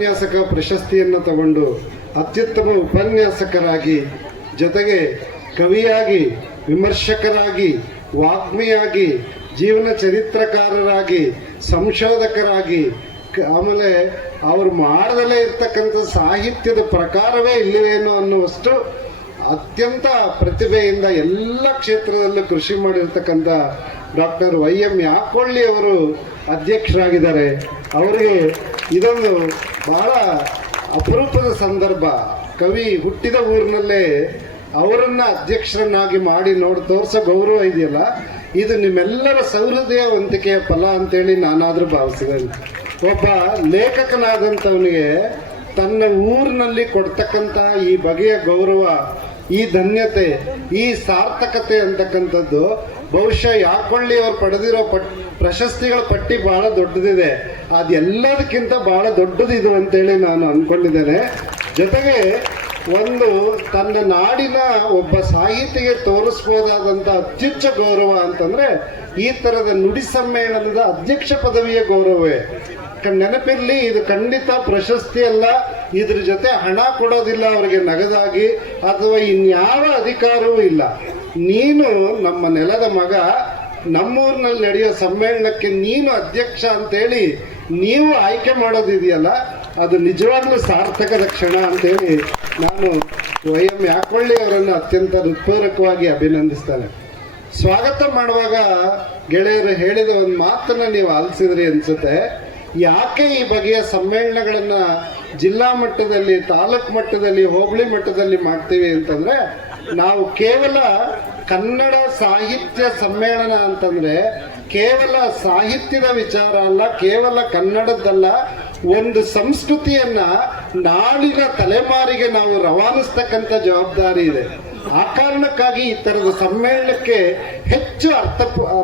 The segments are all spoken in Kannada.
ಉಪನ್ಯಾಸಕ ಪ್ರಶಸ್ತಿಯನ್ನು ತಗೊಂಡು ಅತ್ಯುತ್ತಮ ಉಪನ್ಯಾಸಕರಾಗಿ, ಜೊತೆಗೆ ಕವಿಯಾಗಿ, ವಿಮರ್ಶಕರಾಗಿ, ವಾಗ್ಮಿಯಾಗಿ, ಜೀವನ ಚರಿತ್ರಕಾರರಾಗಿ, ಸಂಶೋಧಕರಾಗಿ, ಆಮೇಲೆ ಅವರು ಮಾಡದಲ್ಲೇ ಇರ್ತಕ್ಕಂಥ ಸಾಹಿತ್ಯದ ಪ್ರಕಾರವೇ ಇಲ್ಲವೇನೋ ಅನ್ನುವಷ್ಟು ಅತ್ಯಂತ ಪ್ರತಿಭೆಯಿಂದ ಎಲ್ಲ ಕ್ಷೇತ್ರದಲ್ಲೂ ಕೃಷಿ ಮಾಡಿರ್ತಕ್ಕಂಥ ಡಾಕ್ಟರ್ YM ಯಾಕೊಳ್ಳಿ ಅವರು ಅಧ್ಯಕ್ಷರಾಗಿದ್ದಾರೆ. ಅವರಿಗೆ ಇದೊಂದು ಬಹಳ ಅಪರೂಪದ ಸಂದರ್ಭ. ಕವಿ ಹುಟ್ಟಿದ ಊರಿನಲ್ಲೇ ಅವರನ್ನ ಅಧ್ಯಕ್ಷರನ್ನಾಗಿ ಮಾಡಿ ತೋರಿಸೋ ಗೌರವ ಇದೆಯಲ್ಲ, ಇದು ನಿಮ್ಮೆಲ್ಲರ ಸೌಹೃದಯವಂತಿಕೆಯ ಫಲ ಅಂತೇಳಿ ನಾನಾದರೂ ಭಾವಿಸಿದ್ದೇನೆ. ಒಬ್ಬ ಲೇಖಕನಾದಂಥವನಿಗೆ ತನ್ನ ಊರಿನಲ್ಲಿ ಕೊಡ್ತಕ್ಕಂಥ ಈ ಬಗೆಯ ಗೌರವ, ಈ ಧನ್ಯತೆ, ಈ ಸಾರ್ಥಕತೆ ಅಂತಕ್ಕಂಥದ್ದು ಬಹುಶಃ ಯಾಕೊಳ್ಳಿ ಅವರು ಪಡೆದಿರೋ ಪ್ರಶಸ್ತಿಗಳ ಪಟ್ಟಿ ಬಹಳ ದೊಡ್ಡದಿದೆ. ಅದೆಲ್ಲದಕ್ಕಿಂತ ಬಹಳ ದೊಡ್ಡದು ಇದು ಅಂತೇಳಿ ನಾನು ಅಂದ್ಕೊಂಡಿದ್ದೇನೆ. ಜೊತೆಗೆ ಒಂದು ತನ್ನ ನಾಡಿನ ಒಬ್ಬ ಸಾಹಿತಿಗೆ ತೋರಿಸ್ಬೋದಾದಂಥ ಅತ್ಯುಚ್ಚ ಗೌರವ ಅಂತಂದ್ರೆ ಈ ಥರದ ನುಡಿ ಸಮ್ಮೇಳನದ ಅಧ್ಯಕ್ಷ ಪದವಿಯ ಗೌರವವೇ. ನೆನಪಿರಲಿ, ಇದು ಖಂಡಿತ ಪ್ರಶಸ್ತಿ ಅಲ್ಲ. ಇದ್ರ ಜೊತೆ ಹಣ ಕೊಡೋದಿಲ್ಲ ಅವರಿಗೆ ನಗದಾಗಿ, ಅಥವಾ ಇನ್ಯಾವ ಅಧಿಕಾರವೂ ಇಲ್ಲ. ನೀನು ನಮ್ಮ ನೆಲದ ಮಗ, ನಮ್ಮೂರಿನಲ್ಲಿ ನಡೆಯೋ ಸಮ್ಮೇಳನಕ್ಕೆ ನೀನು ಅಧ್ಯಕ್ಷ ಅಂತೇಳಿ ನೀವು ಆಯ್ಕೆ ಮಾಡೋದಿದೆಯಲ್ಲ, ಅದು ನಿಜವಾಗ್ಲೂ ಸಾರ್ಥಕದ ಕ್ಷಣ ಅಂತೇಳಿ ನಾನು YM ಯಾಕೊಳ್ಳಿ ಅವರನ್ನು ಅತ್ಯಂತ ಹೃತ್ಪೂರ್ವಕವಾಗಿ ಅಭಿನಂದಿಸ್ತೇನೆ. ಸ್ವಾಗತ ಮಾಡುವಾಗ ಗೆಳೆಯರು ಹೇಳಿದ ಒಂದು ಮಾತನ್ನ ನೀವು ಆಲಿಸಿದ್ರಿ ಅನ್ಸುತ್ತೆ. ಯಾಕೆ ಈ ಬಗೆಯ ಸಮ್ಮೇಳನಗಳನ್ನ ಜಿಲ್ಲಾ ಮಟ್ಟದಲ್ಲಿ, ತಾಲೂಕು ಮಟ್ಟದಲ್ಲಿ, ಹೋಬಳಿ ಮಟ್ಟದಲ್ಲಿ ಮಾಡ್ತೀವಿ ಅಂತಂದ್ರೆ, ನಾವು ಕೇವಲ ಕನ್ನಡ ಸಾಹಿತ್ಯ ಸಮ್ಮೇಳನ ಅಂತಂದ್ರೆ ಕೇವಲ ಸಾಹಿತ್ಯದ ವಿಚಾರ ಅಲ್ಲ, ಕೇವಲ ಕನ್ನಡದ್ದಲ್ಲ, ಒಂದು ಸಂಸ್ಕೃತಿಯನ್ನ ನಾಳಿನ ತಲೆಮಾರಿಗೆ ನಾವು ರವಾನಿಸ್ತಕ್ಕಂಥ ಜವಾಬ್ದಾರಿ ಇದೆ. ಆ ಕಾರಣಕ್ಕಾಗಿ ಈ ತರದ ಸಮ್ಮೇಳನಕ್ಕೆ ಹೆಚ್ಚು ಅರ್ಥ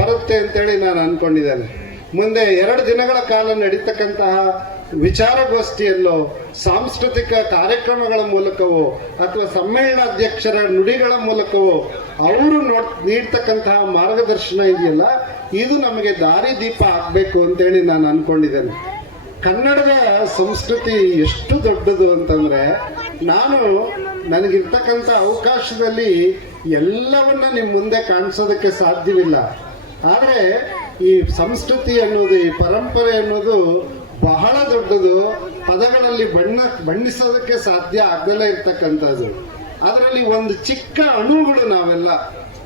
ಬರುತ್ತೆ ಅಂತೇಳಿ ನಾನು ಅನ್ಕೊಂಡಿದ್ದೇನೆ. ಮುಂದೆ 2 ದಿನಗಳ ಕಾಲ ನಡೀತಕ್ಕಂತಹ ವಿಚಾರಗೋಷ್ಠಿಯಲ್ಲೋ, ಸಾಂಸ್ಕೃತಿಕ ಕಾರ್ಯಕ್ರಮಗಳ ಮೂಲಕವೋ, ಅಥವಾ ಸಮ್ಮೇಳನಾಧ್ಯಕ್ಷರ ನುಡಿಗಳ ಮೂಲಕವೋ ಅವರು ನೀಡ್ತಕ್ಕಂತಹ ಮಾರ್ಗದರ್ಶನ ಇದೆಯಲ್ಲ, ಇದು ನಮಗೆ ದಾರಿದೀಪ ಆಗಬೇಕು ಅಂತೇಳಿ ನಾನು ಅನ್ಕೊಂಡಿದ್ದೇನೆ. ಕನ್ನಡದ ಸಂಸ್ಕೃತಿ ಎಷ್ಟು ದೊಡ್ಡದು ಅಂತಂದ್ರೆ, ನನಗಿರ್ತಕ್ಕಂಥ ಅವಕಾಶದಲ್ಲಿ ಎಲ್ಲವನ್ನ ನಿಮ್ಮ ಮುಂದೆ ಕಾಣಿಸೋದಕ್ಕೆ ಸಾಧ್ಯವಿಲ್ಲ. ಆದರೆ ಈ ಸಂಸ್ಕೃತಿ ಅನ್ನೋದು, ಈ ಪರಂಪರೆ ಅನ್ನೋದು ಬಹಳ ದೊಡ್ಡದು. ಪದಗಳಲ್ಲಿ ಬಣ್ಣಿಸೋದಕ್ಕೆ ಸಾಧ್ಯ ಆಗದಲ್ಲೇ ಇರ್ತಕ್ಕಂಥದ್ದು. ಅದರಲ್ಲಿ ಒಂದು ಚಿಕ್ಕ ಅಣುಗಳು ನಾವೆಲ್ಲ.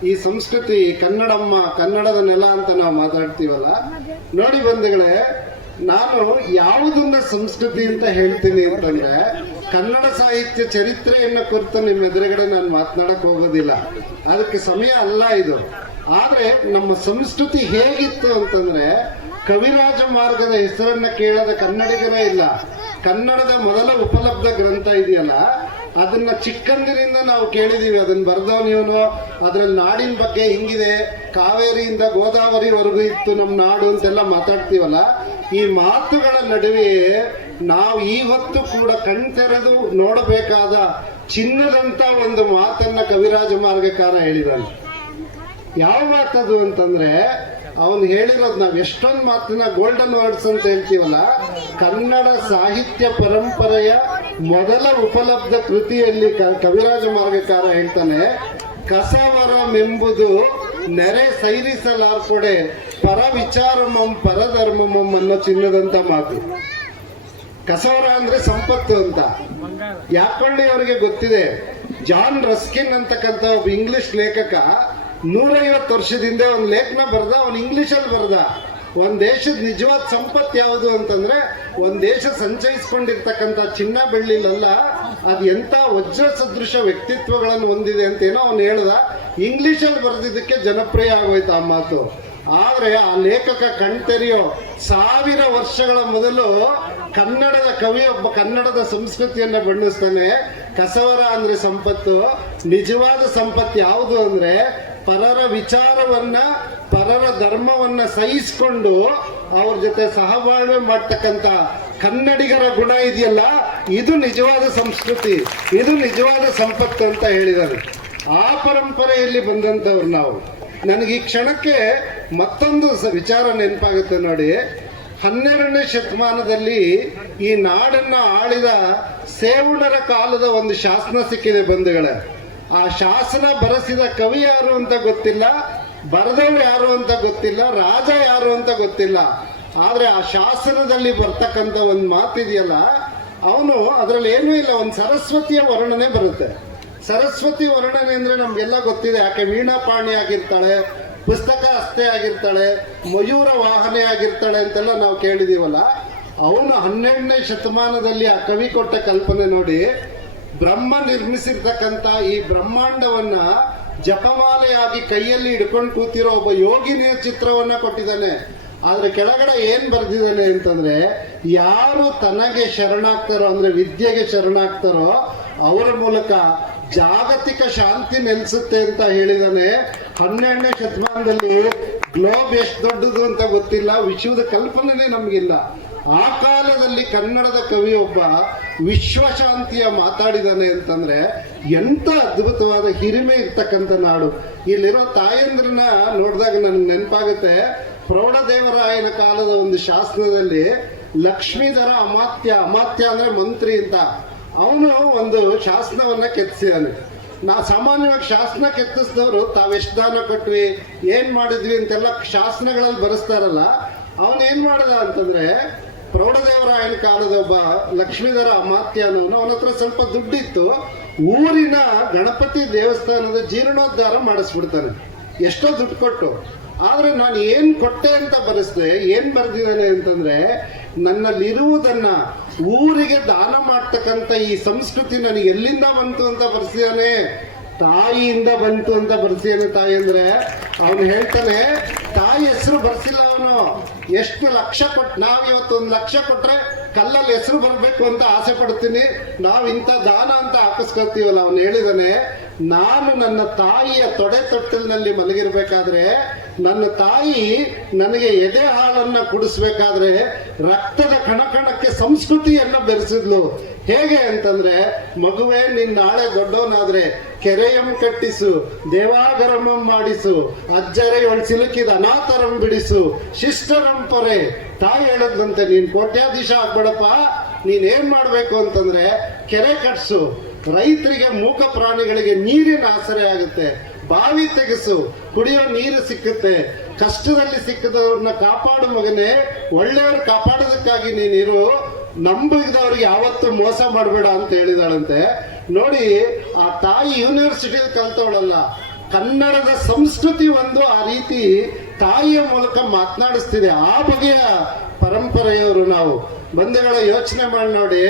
ಈ ಸಂಸ್ಕೃತಿ, ಕನ್ನಡಮ್ಮ, ಕನ್ನಡದ ನೆಲ ಅಂತ ನಾವು ಮಾತಾಡ್ತೀವಲ್ಲ, ನೋಡಿ ಬಂಧುಗಳೇ, ನಾನು ಯಾವುದನ್ನ ಸಂಸ್ಕೃತಿ ಅಂತ ಹೇಳ್ತೀನಿ ಅಂತಂದ್ರೆ, ಕನ್ನಡ ಸಾಹಿತ್ಯ ಚರಿತ್ರೆಯನ್ನ ಕುರಿತು ನಿಮ್ಮ ಎದುರುಗಡೆ ನಾನು ಮಾತನಾಡಕ್ ಹೋಗೋದಿಲ್ಲ, ಅದಕ್ಕೆ ಸಮಯ ಅಲ್ಲ ಇದು. ಆದ್ರೆ ನಮ್ಮ ಸಂಸ್ಕೃತಿ ಹೇಗಿತ್ತು ಅಂತಂದ್ರೆ, ಕವಿರಾಜ ಮಾರ್ಗದ ಹೆಸರನ್ನ ಕೇಳದ ಕನ್ನಡಿಗರೇ ಇಲ್ಲ. ಕನ್ನಡದ ಮೊದಲ ಉಪಲಬ್ಧ ಗ್ರಂಥ ಇದೆಯಲ್ಲ, ಅದನ್ನ ಚಿಕ್ಕಂದಿನಿಂದ ನಾವು ಕೇಳಿದೀವಿ. ಅದನ್ನ ಬರೆದವನು ಇವನು, ಅದ್ರಲ್ಲಿ ನಾಡಿನ ಬಗ್ಗೆ ಹಿಂಗಿದೆ, ಕಾವೇರಿಯಿಂದ ಗೋದಾವರಿವರೆಗೂ ಇತ್ತು ನಮ್ಮ ನಾಡು ಅಂತೆಲ್ಲ ಮಾತಾಡ್ತೀವಲ್ಲ. ಈ ಮಾತುಗಳ ನಡುವೆ ನಾವು ಇವತ್ತು ಕೂಡ ಕಣ್ತೆರೆದು ನೋಡಬೇಕಾದ ಚಿನ್ನದಂತ ಒಂದು ಮಾತನ್ನ ಕವಿರಾಜ ಮಾರ್ಗಕಾರ ಹೇಳಿದಾನೆ. ಯಾವ ಮಾತದು ಅಂತಂದ್ರೆ, ಅವನು ಹೇಳಿರೋದು, ನಾವು ಎಷ್ಟೊಂದು ಮಾತನ್ನ ಗೋಲ್ಡನ್ ವರ್ಡ್ಸ್ ಅಂತ ಹೇಳ್ತೀವಲ್ಲ, ಕನ್ನಡ ಸಾಹಿತ್ಯ ಪರಂಪರೆಯ ಮೊದಲ ಉಪಲಬ್ಧ ಕೃತಿಯಲ್ಲಿ ಕವಿರಾಜ ಮಾರ್ಗಕಾರ ಹೇಳ್ತಾನೆ, ಕಸವರಮೆಂಬುದು ನೆರೆ ಸೈರಿಸಲಾರ್ಕೊಡೆ ಪರ ವಿಚಾರಮಂ ಪರಧರ್ಮಮಂ ಅನ್ನೋ ಚಿನ್ನದಂತ ಮಾತು. ಕಸವರ ಅಂದ್ರೆ ಸಂಪತ್ತು ಅಂತ. ಯಾಕೊಳ್ಳಿ ಅವರಿಗೆ ಗೊತ್ತಿದೆ. ಜಾನ್ ರಸ್ಕಿನ್ ಅಂತಕ್ಕಂಥ ಒಬ್ಬ ಇಂಗ್ಲಿಷ್ ಲೇಖಕ 150 ವರ್ಷದಿಂದ ಒಂದು ಲೇಖನ ಬರೆದ. ಅವನು ಇಂಗ್ಲಿಷಲ್ಲಿ ಬರೆದ. ಒಂದ್ ದೇಶದ ನಿಜವಾದ ಸಂಪತ್ತು ಯಾವುದು ಅಂತಂದ್ರೆ, ಒಂದ್ ದೇಶ ಸಂಚಯಿಸ್ಕೊಂಡಿರ್ತಕ್ಕಂಥ ಚಿನ್ನ ಬೆಳ್ಳಿಲಲ್ಲ, ಅದು ಎಂತ ವಜ್ರ ಸದೃಶ ವ್ಯಕ್ತಿತ್ವಗಳನ್ನು ಹೊಂದಿದೆ ಅಂತ ಏನೋ ಅವನು ಹೇಳ್ದ. ಇಂಗ್ಲಿಷಲ್ಲಿ ಬರೆದಿದ್ದಕ್ಕೆ ಜನಪ್ರಿಯ ಆಗೋಯ್ತು ಆ ಮಾತು. ಆದ್ರೆ ಆ ಲೇಖಕ ಕಣ್ತೆರೆಯೋ 1000 ವರ್ಷಗಳ ಮೊದಲು ಕನ್ನಡದ ಕವಿಯೊಬ್ಬ ಕನ್ನಡದ ಸಂಸ್ಕೃತಿಯನ್ನ ಬಣ್ಣಿಸ್ತಾನೆ. ಕಸವರ ಅಂದ್ರೆ ಸಂಪತ್ತು. ನಿಜವಾದ ಸಂಪತ್ತು ಯಾವುದು ಅಂದ್ರೆ, ಪರರ ವಿಚಾರವನ್ನ, ಪರರ ಧರ್ಮವನ್ನ ಸಹಿಸಿಕೊಂಡು ಅವ್ರ ಜೊತೆ ಸಹಬಾಳ್ವೆ ಮಾಡ್ತಕ್ಕಂಥ ಕನ್ನಡಿಗರ ಗುಣ ಇದೆಯಲ್ಲ, ಇದು ನಿಜವಾದ ಸಂಸ್ಕೃತಿ, ಇದು ನಿಜವಾದ ಸಂಪತ್ತು ಅಂತ ಹೇಳಿದ್ದಾರೆ. ಆ ಪರಂಪರೆಯಲ್ಲಿ ಬಂದಂಥವ್ರು ನಾವು. ನನಗೆ ಈ ಕ್ಷಣಕ್ಕೆ ಮತ್ತೊಂದು ವಿಚಾರ ನೆನಪಾಗುತ್ತೆ ನೋಡಿ. 12ನೇ ಶತಮಾನದಲ್ಲಿ ಈ ನಾಡನ್ನ ಆಳಿದ ಸೇವಣರ ಕಾಲದ ಒಂದು ಶಾಸನ ಸಿಕ್ಕಿದೆ ಬಂಧುಗಳೇ. ಆ ಶಾಸನ ಬರೆಸಿದ ಕವಿ ಯಾರು ಅಂತ ಗೊತ್ತಿಲ್ಲ, ಬರೆದವ್ರು ಯಾರು ಅಂತ ಗೊತ್ತಿಲ್ಲ, ರಾಜ ಯಾರು ಅಂತ ಗೊತ್ತಿಲ್ಲ. ಆದ್ರೆ ಆ ಶಾಸನದಲ್ಲಿ ಬರ್ತಕ್ಕಂಥ ಒಂದು ಮಾತಿದೆಯಲ್ಲ, ಅವನು ಅದರಲ್ಲಿ ಏನೂ ಇಲ್ಲ, ಒಂದು ಸರಸ್ವತಿಯ ವರ್ಣನೆ ಬರುತ್ತೆ. ಸರಸ್ವತಿ ವರ್ಣನೆ ಅಂದ್ರೆ ನಮ್ಗೆಲ್ಲ ಗೊತ್ತಿದೆ. ಯಾಕೆ ವೀಣಾಪಾಣಿ ಆಗಿರ್ತಾಳೆ, ಪುಸ್ತಕ ಹಸ್ತೆ ಆಗಿರ್ತಾಳೆ, ಮಯೂರ ವಾಹನೆ ಆಗಿರ್ತಾಳೆ ಅಂತೆಲ್ಲ ನಾವು ಕೇಳಿದೀವಲ್ಲ. ಅವನು 12ನೇ ಶತಮಾನದಲ್ಲಿ ಆ ಕವಿ ಕೊಟ್ಟ ಕಲ್ಪನೆ ನೋಡಿ. ಬ್ರಹ್ಮ ನಿರ್ಮಿಸಿರ್ತಕ್ಕಂಥ ಈ ಬ್ರಹ್ಮಾಂಡವನ್ನ ಜಪಮಾಲೆಯಾಗಿ ಕೈಯಲ್ಲಿ ಹಿಡ್ಕೊಂಡು ಕೂತಿರೋ ಒಬ್ಬ ಯೋಗಿನಿಯ ಚಿತ್ರವನ್ನ ಕೊಟ್ಟಿದ್ದಾನೆ. ಆದ್ರೆ ಕೆಳಗಡೆ ಏನ್ ಬರ್ದಿದ್ದಾನೆ ಅಂತಂದ್ರೆ, ಯಾರು ತನಗೆ ಶರಣಾಗ್ತಾರೋ ಅಂದ್ರೆ ವಿದ್ಯೆಗೆ ಶರಣಾಗ್ತಾರೋ ಅವರ ಮೂಲಕ ಜಾಗತಿಕ ಶಾಂತಿ ನೆಲೆಸುತ್ತೆ ಅಂತ ಹೇಳಿದಾನೆ. 12ನೇ ಶತಮಾನದಲ್ಲಿ ಗ್ಲೋಬ್ ಎಷ್ಟು ದೊಡ್ಡದು ಅಂತ ಗೊತ್ತಿಲ್ಲ, ವಿಶ್ವದ ಕಲ್ಪನೆನೇ ನಮಗಿಲ್ಲ. ಆ ಕಾಲದಲ್ಲಿ ಕನ್ನಡದ ಕವಿ ಒಬ್ಬ ವಿಶ್ವಶಾಂತಿಯ ಮಾತಾಡಿದಾನೆ ಅಂತಂದ್ರೆ ಎಂತ ಅದ್ಭುತವಾದ ಹಿರಿಮೆ ಇರ್ತಕ್ಕಂಥ ನಾಡು. ಇಲ್ಲಿರೋ ತಾಯಂದ್ರನ್ನ ನೋಡಿದಾಗ ನನಗೆ ನೆನಪಾಗುತ್ತೆ, ಪ್ರೌಢದೇವರಾಯನ ಕಾಲದ ಒಂದು ಶಾಸನದಲ್ಲಿ ಲಕ್ಷ್ಮೀಧರ ಅಮಾತ್ಯ ಅಂದ್ರೆ ಮಂತ್ರಿ ಅಂತ ಅವನು ಒಂದು ಶಾಸನವನ್ನ ಕೆತ್ತಿಸಿದಾನೆ. ಸಾಮಾನ್ಯವಾಗಿ ಶಾಸನ ಕೆತ್ತಿಸಿದವರು ತಾವೆಷ್ಟು ದಾನ ಕೊಟ್ವಿ, ಏನ್ ಮಾಡಿದ್ವಿ ಅಂತೆಲ್ಲ ಶಾಸನಗಳಲ್ಲಿ ಬರೆಸ್ತಾರಲ್ಲ. ಅವನೇನ್ ಮಾಡ್ದ ಅಂತಂದ್ರೆ, ಪ್ರೌಢದೇವರಾಯನ ಕಾಲದ ಒಬ್ಬ ಲಕ್ಷ್ಮೀಧರ ಅಮಾತ್ಯ ಅನ್ನೋನು, ಅವನ ಹತ್ರ ಸ್ವಲ್ಪ ದುಡ್ಡಿತ್ತು, ಊರಿನ ಗಣಪತಿ ದೇವಸ್ಥಾನದ ಜೀರ್ಣೋದ್ಧಾರ ಮಾಡಿಸ್ಬಿಡ್ತಾನೆ, ಎಷ್ಟೋ ದುಡ್ಡು ಕೊಟ್ಟು. ಆದ್ರೆ ನಾನು ಏನ್ ಕೊಟ್ಟೆ ಅಂತ ಬರೆಸ್ದೆ, ಏನ್ ಬರ್ದಿದ್ದಾನೆ ಅಂತಂದ್ರೆ, ನನ್ನಲ್ಲಿರುವುದನ್ನ ಊರಿಗೆ ದಾನ ಮಾಡ್ತಕ್ಕಂಥ ಈ ಸಂಸ್ಕೃತಿ ನನಗೆ ಎಲ್ಲಿಂದ ಬಂತು ಅಂತ ಬರ್ಸಿದಾನೆ. ತಾಯಿಯಿಂದ ಬಂತು ಅಂತ ಬರ್ಸಿದಾನೆ. ತಾಯಿ ಅಂದ್ರೆ ಅವನು ಹೇಳ್ತಾನೆ, ತಾಯಿ ಹೆಸರು ಬರ್ಸಿಲ್ಲ ಅವನು. ಎಷ್ಟು ಲಕ್ಷ ಕೊಟ್ಟು, ನಾವಿವತ್ತು 1 ಲಕ್ಷ ಕೊಟ್ರೆ ಕಲ್ಲಲ್ಲಿ ಹೆಸರು ಬರ್ಬೇಕು ಅಂತ ಆಸೆ ಪಡ್ತೀನಿ, ನಾವು ಇಂಥ ದಾನ ಅಂತ ಹಾಕಿಸ್ಕೊತೀವಲ್ಲ. ಅವನು ಹೇಳಿದಾನೆ, ನಾನು ನನ್ನ ತಾಯಿಯ ತೊಡೆ ತೊಟ್ಟಿಲಿನಲ್ಲಿ ಮಲಗಿರ್ಬೇಕಾದ್ರೆ ನನ್ನ ತಾಯಿ ನನಗೆ ಎದೆ ಹಾಲನ್ನ ಕುಡಿಸ್ಬೇಕಾದ್ರೆ ರಕ್ತದ ಕಣಕಣಕ್ಕೆ ಸಂಸ್ಕೃತಿಯನ್ನ ಬೆರೆಸಿದ್ಲು. ಹೇಗೆ ಅಂತಂದ್ರೆ, ಮಗುವೆ ನಿನ್ ನಾಳೆ ದೊಡ್ಡವನಾದ್ರೆ ಕೆರೆಯಂ ಕಟ್ಟಿಸು, ದೇವಾಗರಮಂ ಮಾಡಿಸು, ಅಜ್ಜರೆಯೊಳ್ ಸಿಲುಕಿದ ಅನಾಥರಂ ಬಿಡಿಸು, ಶಿಷ್ಟರಂ ಪೊರೆ. ತಾಯಿ ಹೇಳದ್ದಂತೆ, ನೀನ್ ಕೋಟ್ಯಾಧೀಶ ಆಗ್ಬೇಡಪ್ಪ, ನೀನ್ ಏನ್ ಮಾಡ್ಬೇಕು ಅಂತಂದ್ರೆ ಕೆರೆ ಕಟ್ಸು, ರೈತರಿಗೆ ಮೂಕ ಪ್ರಾಣಿಗಳಿಗೆ ನೀರಿನ ಆಸರೆ ಆಗುತ್ತೆ, ಬಾವಿ ತೆಗೆಸು, ಕುಡಿಯೋ ನೀರು ಸಿಕ್ಕುತ್ತೆ, ಕಷ್ಟದಲ್ಲಿ ಸಿಕ್ಕದವ್ರನ್ನ ಕಾಪಾಡು ಮಗನೇ, ಒಳ್ಳೆಯವ್ರು ಕಾಪಾಡೋದಕ್ಕಾಗಿ ನೀನಿರು, ನಂಬಿದವ್ರಿಗೆ ಯಾವತ್ತೂ ಮೋಸ ಮಾಡಬೇಡ ಅಂತ ಹೇಳಿದಾಳಂತೆ. ನೋಡಿ, ಆ ತಾಯಿ ಯೂನಿವರ್ಸಿಟಿಯಲ್ಲಿ ಕಲ್ತವಳಲ್ಲ, ಕನ್ನಡದ ಸಂಸ್ಕೃತಿ ಒಂದು ಆ ರೀತಿ ತಾಯಿಯ ಮೂಲಕ ಮಾತನಾಡಿಸ್ತಿದೆ. ಆ ಬಗೆಯ ಪರಂಪರೆಯವರು ನಾವು. ಬಂಧುಗಳ ಯೋಚನೆ ಮಾಡಿ ನೋಡಿ,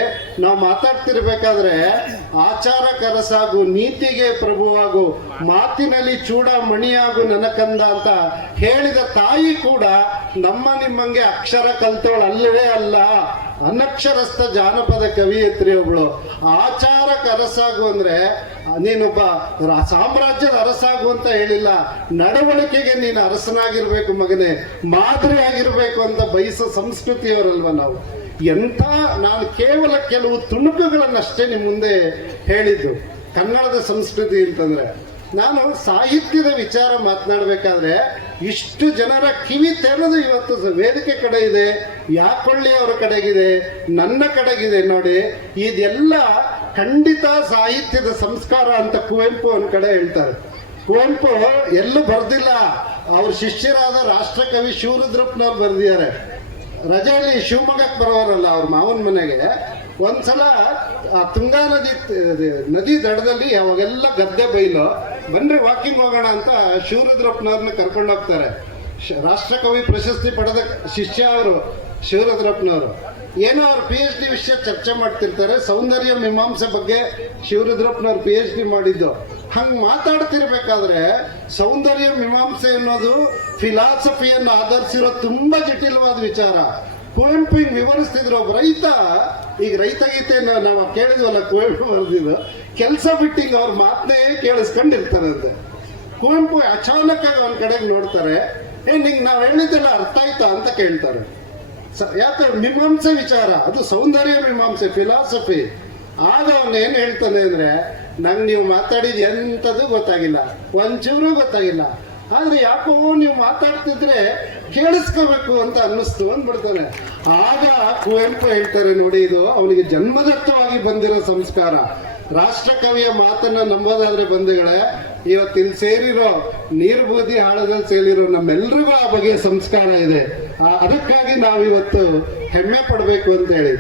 ನಾವು ಮಾತಾಡ್ತಿರ್ಬೇಕಾದ್ರೆ ಆಚಾರ ಕರಸಾಗು, ನೀತಿಗೆ ಪ್ರಭುವಾಗು, ಮಾತಿನಲ್ಲಿ ಚೂಡ ಮಣಿಯಾಗು ನನಕಂದ ಅಂತ ಹೇಳಿದ ತಾಯಿ ಕೂಡ ನಮ್ಮ ನಿಮ್ಮಂಗೆ ಅಕ್ಷರ ಕಲ್ತವಳು ಅಲ್ಲವೇ ಅಲ್ಲ. ಅನಕ್ಷರಸ್ಥ ಜಾನಪದ ಕವಿಯತ್ರಿ ಒಬ್ಳು. ಆಚಾರ ಕರಸಾಗು ಅಂದ್ರೆ ನೀನೊಬ್ಬ ಸಾಮ್ರಾಜ್ಯದ ಅರಸಾಗು ಅಂತ ಹೇಳಿಲ್ಲ, ನಡವಳಿಕೆಗೆ ನೀನು ಅರಸನಾಗಿರ್ಬೇಕು ಮಗನೇ, ಮಾದರಿ ಆಗಿರ್ಬೇಕು ಅಂತ ಬಯಸೋ ಸಂಸ್ಕೃತಿಯವರಲ್ವ ನಾವು. ಎಂಥ, ನಾನು ಕೇವಲ ಕೆಲವು ತುಣುಕುಗಳನ್ನಷ್ಟೇ ನಿಮ್ಮ ಮುಂದೆ ಹೇಳಿದ್ದು. ಕನ್ನಡದ ಸಂಸ್ಕೃತಿ ಅಂತಂದ್ರೆ, ನಾನು ಸಾಹಿತ್ಯದ ವಿಚಾರ ಮಾತನಾಡಬೇಕಾದ್ರೆ ಇಷ್ಟು ಜನರ ಕಿವಿ ತೆರೆದು ಇವತ್ತು ವೇದಿಕೆ ಕಡೆ ಇದೆ, ಯಾಕೊಳ್ಳಿ ಅವರ ಕಡೆಗಿದೆ, ನನ್ನ ಕಡೆಗಿದೆ ನೋಡಿ. ಇದೆಲ್ಲ ಖಂಡಿತ ಸಾಹಿತ್ಯದ ಸಂಸ್ಕಾರ ಅಂತ ಕುವೆಂಪು ಒಂದ್ ಕಡೆ ಹೇಳ್ತಾರೆ. ಕುವೆಂಪು ಎಲ್ಲೂ ಬರ್ದಿಲ್ಲ, ಅವ್ರ ಶಿಷ್ಯರಾದ ರಾಷ್ಟ್ರಕವಿ ಶಿವರುದ್ರಪ್ಪನವ್ರು ಬರ್ದಿದ್ದಾರೆ. ರಜೆಯಲ್ಲಿ ಶಿವಮೊಗ್ಗಕ್ಕೆ ಬರೋರಲ್ಲ ಅವ್ರ ಮಾವನ ಮನೆಗೆ, ಒಂದ್ಸಲ ತುಂಗಾ ನದಿ ದಡದಲ್ಲಿ ಅವಾಗೆಲ್ಲ ಗದ್ದೆ ಬೈಲು, ಬನ್ರಿ ವಾಕಿಂಗ್ ಹೋಗೋಣ ಅಂತ ಶಿವರುದ್ರಪ್ಪನವ್ರನ್ನ ಕರ್ಕೊಂಡು ಹೋಗ್ತಾರೆ. ರಾಷ್ಟ್ರಕವಿ ಪ್ರಶಸ್ತಿ ಪಡೆದ ಶಿಷ್ಯ ಅವರು ಶಿವರುದ್ರಪ್ಪನವರು. ಏನೋ ಅವ್ರ PhD ವಿಷಯ ಚರ್ಚೆ ಮಾಡ್ತಿರ್ತಾರೆ, ಸೌಂದರ್ಯ ಮೀಮಾಂಸೆ ಬಗ್ಗೆ ಶಿವರುದ್ರಪ್ಪನವ್ರು PhD ಮಾಡಿದ್ದು. ಹಂಗೆ ಮಾತಾಡ್ತಿರ್ಬೇಕಾದ್ರೆ ಸೌಂದರ್ಯ ಮೀಮಾಂಸೆ ಅನ್ನೋದು ಫಿಲಾಸಫಿಯನ್ನು ಆಧರಿಸಿರೋ ತುಂಬಾ ಜಟಿಲವಾದ ವಿಚಾರ. ಕುವೆಂಪು ಹಿಂಗ್ ವಿವರಿಸ್ತಿದ್ರು. ಒಬ್ಬ ರೈತ, ಈಗ ರೈತ ಗೀತೆ ನಾವು ಕೇಳಿದ್ವಲ್ಲ ಕುವೆಂಪು ಬರೆದಿದ್ದು, ಕೆಲಸ ಬಿಟ್ಟಿಂಗ್ ಅವ್ರ ಮಾತನ್ನೇ ಕೇಳಿಸ್ಕೊಂಡಿರ್ತಾರಂತೆ. ಕುವೆಂಪು ಅಚಾನಕ್ ಆಗಿ ಅವನ ಕಡೆಗೆ ನೋಡ್ತಾರೆ, ನಿಂಗೆ ನಾವು ಹೇಳಿದ್ದೆಲ್ಲ ಅರ್ಥ ಆಯ್ತಾ ಅಂತ ಕೇಳ್ತಾರೆ. ಯಾಕೆ? ಮೀಮಾಂಸೆ ವಿಚಾರ, ಅದು ಸೌಂದರ್ಯ ಮೀಮಾಂಸೆ, ಫಿಲಾಸಫಿ. ಆಗ ಅವನು ಏನ್ ಹೇಳ್ತಾನೆ ಅಂದ್ರೆ, ನಂಗೆ ನೀವು ಮಾತಾಡಿದ ಎಂಥದ್ದು ಗೊತ್ತಾಗಿಲ್ಲ, ಒಂಚೂರು ಗೊತ್ತಾಗಿಲ್ಲ, ಆದ್ರೆ ಯಾಕೋ ನೀವು ಮಾತಾಡ್ತಿದ್ರೆ ಕೇಳಿಸ್ಕೋಬೇಕು ಅಂತ ಅನ್ನಿಸ್ತು ಅಂದ್ಬಿಡ್ತಾನೆ. ಆಗ ಕುವೆಂಪು ಹೇಳ್ತಾರೆ ನೋಡಿ, ಇದು ಅವನಿಗೆ ಜನ್ಮದತ್ತವಾಗಿ ಬಂದಿರೋ ಸಂಸ್ಕಾರ. ರಾಷ್ಟ್ರಕವಿಯ ಮಾತನ್ನ ನಂಬೋದಾದ್ರೆ ಬಂಧುಗಳೇ, ಇವತ್ತಿಲ್ಲಿ ಸೇರಿರೋ ನೀರು ಬೂದಿ ಹಾಳದಲ್ಲಿ ಸೇರಿರೋ ನಮ್ಮೆಲ್ರಿಗೂ ಆ ಬಗೆಯ ಸಂಸ್ಕಾರ ಇದೆ. ಅದಕ್ಕಾಗಿ ನಾವಿವತ್ತು ಹೆಮ್ಮೆ ಪಡಬೇಕು ಅಂತ ಹೇಳಿ